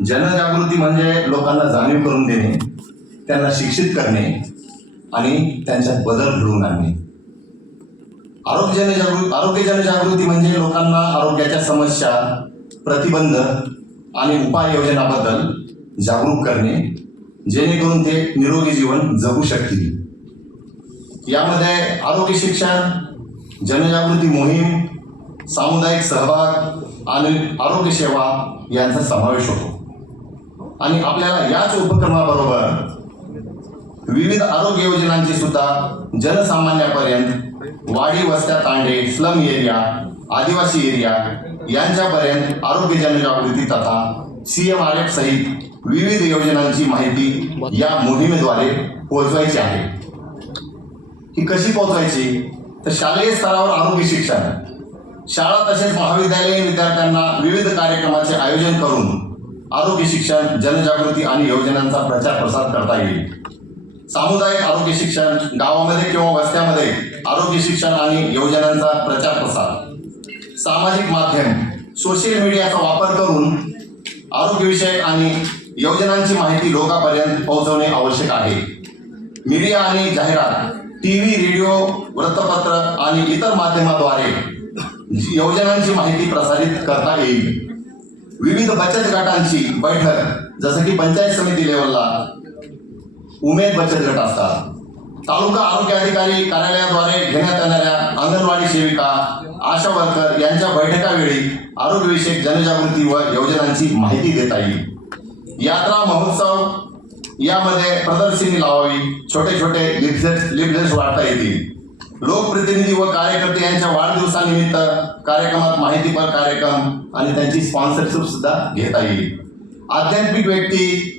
जनजागृती म्हणजे लोकांना जाणीव करून देणे, त्यांना शिक्षित करणे आणि त्यांच्यात बदल घडवून आणणे. आरोग्य जनजागृती म्हणजे लोकांना आरोग्याच्या समस्या, प्रतिबंध आणि उपाययोजनाबद्दल जागरूक करणे, जेणेकरून ते निरोगी जीवन जगू शकतील. यामध्ये आरोग्य शिक्षण, जनजागृती मोहीम, सामुदायिक सहभाग आणि आरोग्य सेवा यांचा समावेश होतो. आणि आपल्याला याच उपक्रमाबरोबर विविध आरोग्य योजनांची सुद्धा जनसामान्यापर्यंत, वाडी वस्त्या तांडे, स्लम एरिया, आदिवासी एरिया यांच्यापर्यंत आरोग्य जनजागृती तथा CMRF सहित विविध योजनांची माहिती या मोहिमेद्वारे पोहोचवायची आहे. ही कशी पोहोचवायची? तर शालेय स्तरावर आरोग्य शिक्षण, शाळा तसेच महाविद्यालयीन विद्यार्थ्यांना विविध कार्यक्रमाचे आयोजन करून आरोग्य शिक्षण, जनजागृती आणि योजनांचा प्रचार प्रसार करता येईल. सामुदायिक आरोग्य शिक्षण, गावामध्ये किंवा वस्त्यामध्ये आरोग्य शिक्षण आणि योजनांचा प्रचार प्रसार. सामाजिक माध्यम, सोशल मीडियाचा वापर करून आरोग्यविषयक आणि योजनांची माहिती लोकांपर्यंत पोहोचवणे आवश्यक आहे. मीडिया आणि जाहिरात, TV, रेडिओ, वृत्तपत्र आणि इतर माध्यमाद्वारे योजनांची माहिती प्रसारित करता येईल. विविध बचत गटांची बैठक, जसं की पंचायत समिती लेवलला उमेद बचत गट असतात, तालुका आरोग्य अधिकारी कार्यालयाद्वारे घेण्यात येणाऱ्या अंगणवाडी सेविका, आशा वर्कर यांच्या बैठकावेळी आरोग्यविषयक जनजागृती व योजनांची माहिती देता येईल. यात्रा महोत्सव यामध्ये प्रदर्शनी लावावी, छोटे छोटे लिफलेट्स वाटता येतील. लोकप्रतिनिधी व कार्यकर्ते यांच्या वाढदिवसानिमित्त कार्यक्रमात माहितीपर कार्यक्रम आणि त्यांची स्पॉन्सरशिप सुद्धा घेता येईल. आध्यात्मिक व्यक्ती,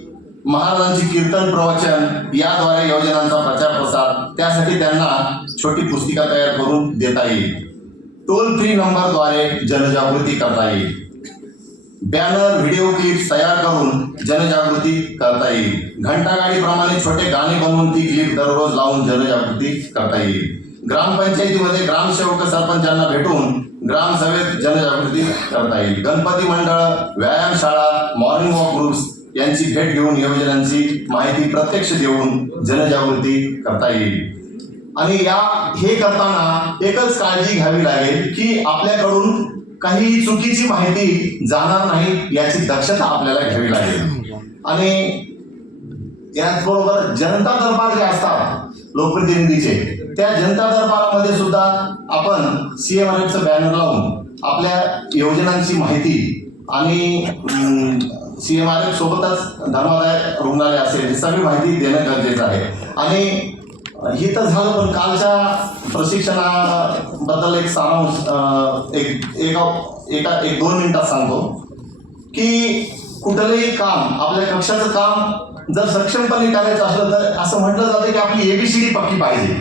महाराजांची कीर्तन प्रवचन याद्वारे योजनांचा प्रचार प्रसार, त्यासाठी त्यांना छोटी पुस्तिका तयार करून देता येईल. टोल फ्री नंबरद्वारे जनजागृती करता येईल. बॅनर, व्हिडिओ क्लिप्स तयार करून जनजागृती करता येईल. घंटागाडीप्रमाणे छोटे गाणे बनवून ती क्लिप दररोज लावून जनजागृती करता येईल. ग्रामपंचायतीमध्ये ग्रामसेवक सरपंचांना भेटून ग्रामसभेत जनजागृती करता येईल. गणपती मंडळ, व्यायामशाळा, मॉर्निंग वॉक ग्रुप्स यांची भेट घेऊन योजनांची माहिती प्रत्यक्ष देऊन जनजागृती करता येईल. आणि हे करताना एकच काळजी घ्यावी लागेल की आपल्याकडून काही चुकीची माहिती जाणार नाही याची दक्षता आपल्याला घ्यावी लागेल. आणि याचबरोबर जनता दरबार जे असतात लोकप्रतिनिधीचे, त्या जनता दरबारामध्ये सुद्धा आपण CMRFचं बॅनर लावून आपल्या योजनांची माहिती आणि CMRF सोबतच धर्मादाय रुग्णालय असेल ही सगळी माहिती देणं गरजेचं आहे. आणि हे तर झालं, पण कालच्या प्रशिक्षणाबद्दल एक सारांश एक 2 मिनिटात सांगतो की कुठलंही काम, आपल्या कक्षाचं काम जर सक्षमपणे करायचं असलं तर असं म्हटलं जातं की आपली ABCD पक्की पाहिजे.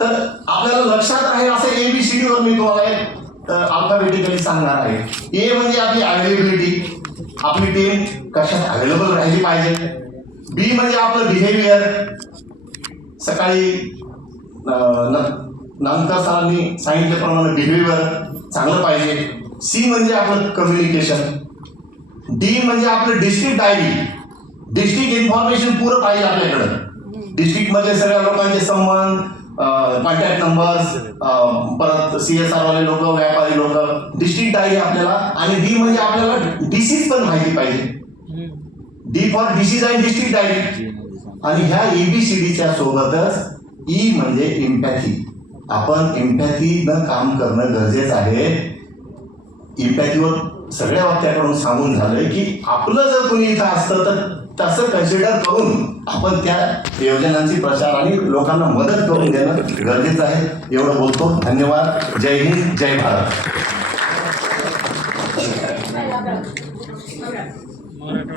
तर आपल्याला लक्षात आहे असं ABCD वर मी तुम्हाला एक अल्फाबेटिकली सांगणार आहे. A म्हणजे आपली अवेलेबिलिटी, आपली टीम कशात अवेलेबल राहिली पाहिजे. B म्हणजे आपलं बिहेवियर, सकाळी नंतर सरांनी सांगितल्याप्रमाणे बिहेवियर चांगलं पाहिजे. C म्हणजे आपलं कम्युनिकेशन. D म्हणजे आपलं डिस्ट्रिक्ट डायरी, डिस्ट्रिक्ट इन्फॉर्मेशन पुरं पाहिजे आपल्याकडं. डिस्ट्रिक्ट मध्ये सगळ्या लोकांचे संबंध, कॉन्टॅक्ट नंबर्स, परत CSR वाले लोक, व्यापारी लोक, डिस्ट्रिक्ट डायरी आपल्याला. आणि D म्हणजे आपल्याला डिसीज पण माहिती पाहिजे. D फॉर डिसीज आणि डिस्ट्रिक्ट डायरी. आणि ह्या ABCDच्या सोबतच E म्हणजे इम्पॅथी. आपण इम्पॅथीनं काम करणं गरजेचं आहे. इम्पॅथीवर सगळ्या वाक्याकडून सांगून झालंय की आपलं जर कोणी इथं असतं तर तसं कन्सिडर करून आपण त्या योजनांची प्रचार आणि लोकांना मदत करून देणं गरजेचं आहे. एवढं बोलतो. धन्यवाद. जय हिंद, जय भारत.